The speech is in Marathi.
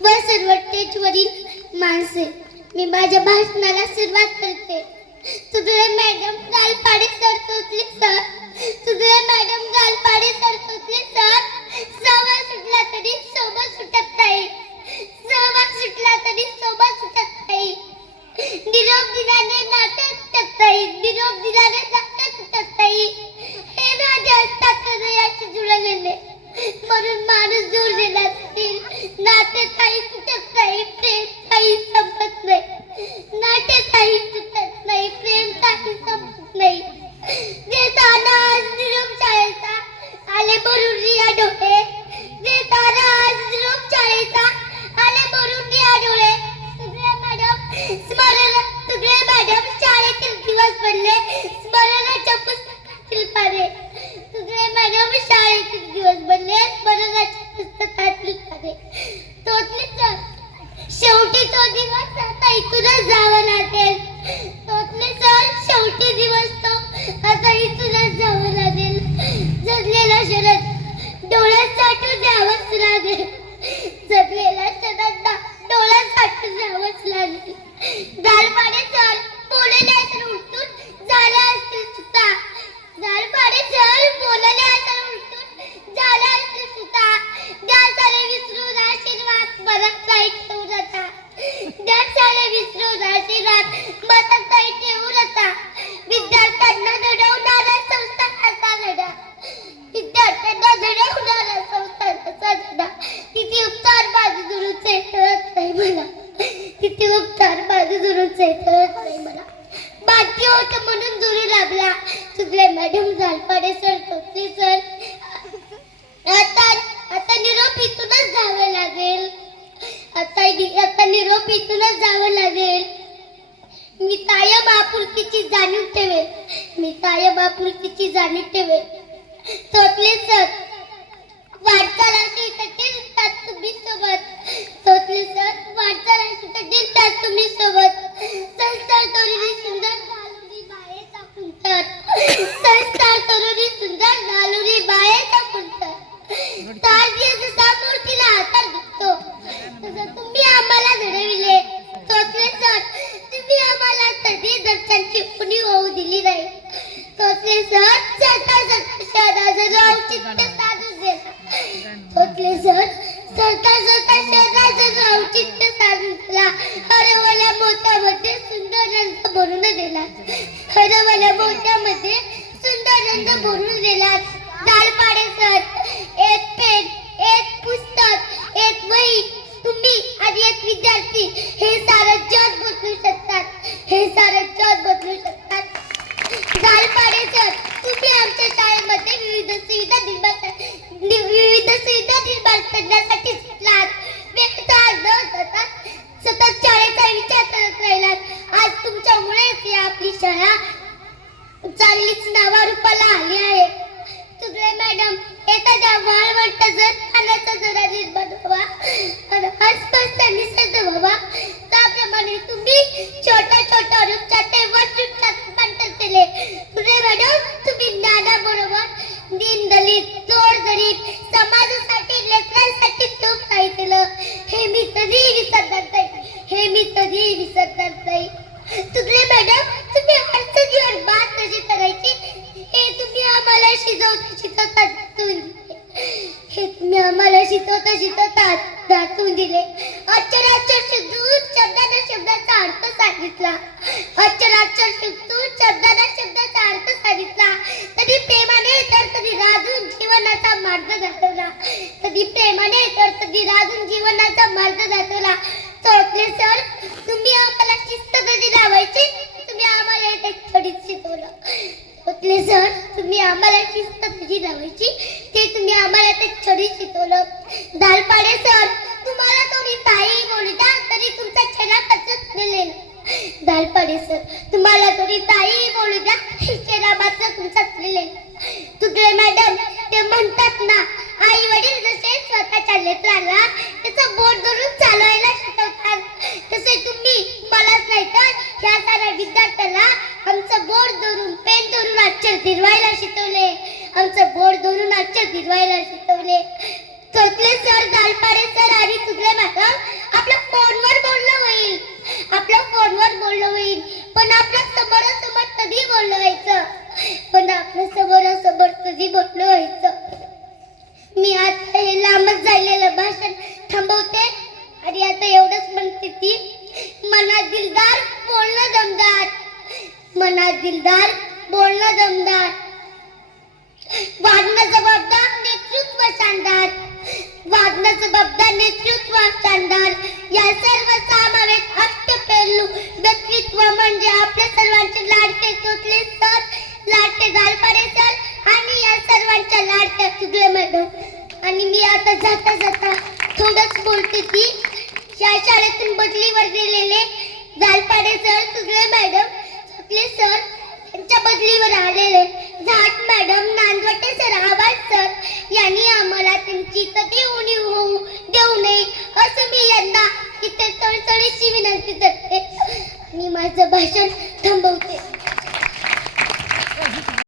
व सर्वतेवरील माणसे. मी माझ्या भाषणाला सुरुवात करते. Sudhale madam Galpade सरतोतले sir. Sudhale madam Galpade sir. Sir तो दिवस आता इथूनच जावं लागेल. बाकी होत म्हणून दुरू लागला. चुकले madam Jhalpade sir Tople sir आता आता निरोप इथूनच जावं लागेल. आता आता निरोप इथूनच जावं लागेल. मी कायम आपुलकीची जाणीव ठेवेल. मी कायम आपुलकीची जाणीव ठेवेल. तोतले सर वाटचाल हरवल्या मोत्यामध्ये सुंदर रंग भरून दिला. हरवल्या मोत्यामध्ये सर एक पेन एक पुस्तक एक वही. तुम्ही आणि एक विद्यार्थी हे सारं जग बदलू शकतात. हे सारं शिकवता शिकवता दाखवून दिले. अक्षराक्षर शुद्धून शब्दाने शब्दाचा अर्थ सांगितला. अक्षराक्षर शुद्धून शब्दाने शब्दाचा अर्थ सांगितला. कधी प्रेमाने तर कधी राजून जीवनाचा मार्ग दाखवला. कधी प्रेमाने तर कधी राजून जीवनाचा मार्ग दाखवला. चौथले सर तुम्ही आम्हाला शिस्त कधी लावायची? तुम्ही आम्हाला एक थोडीच शिकवलं. चौथले सर तुम्ही आम्हाला शिस्त कधी लावायची? ते तुम्ही आम्हाला ते छडी शिकवलं. दालपाडे सर तुम्हाला कोणी ताई बोलू द्या तरी तुमचा चेहरा कचत गेले दालपाडे सर तुम्हाला कोणी ताई बोलू द्या चेहरा मात्र तुमचा चलेल तुकडे मॅडम ते म्हणतात ना आई वडील जसे स्वतःच्या लेकराला त्याचं बोट धरून चालवायला शिकवतात तसे तुम्ही मलाच नाही तर ह्या साऱ्या विद्यार्थ्याला आमचं बोट धरून पेन धरून अक्षर फिरवायला शिकवले. आमचं बोट धरून अक्षर फिरवायला शिकवले. थकले सर दालपारे सर आणि चुकले मॅडम आपल्या फोनवर बोललं होईल. आपल्या फोनवर बोललं होईल. पण आपल्या समोरासमोर कधी बोललं व्हायचं? पण आपल्या समोरासमोर कधी बोललं व्हायचं? मी आता हे लांबच झालेलं भाषण थांबवते आणि आता एवढंच म्हणते ती मनात दिलदार बोलणं दमदार मनात दिलदार बोलणं दमदार वाढणं जबाबदार नेतृत्व सांगतात वागणं जबाबदार नेतृत्व शानदार या सर्व समावेश अष्टपैलू व्यक्तित्व म्हणजे आपल्या सर्वांचे लाडके चोचले सर लाडके गालपारे सर आणि या सर्वांच्या लाडक्या सुगळे मॅडम. आणि मी आता जाता जाता थोडंच बोलते ती या शाळेतून बदलीवर गेलेले Galpade sir Sugale madam Sugale sir यांच्या बदलीवर आलेले. झाट मॅडम नांदवटे सर आवाज सर यांनी आम्हाला त्यांची कधी थोडीशी विनंती करते. मी माझं भाषण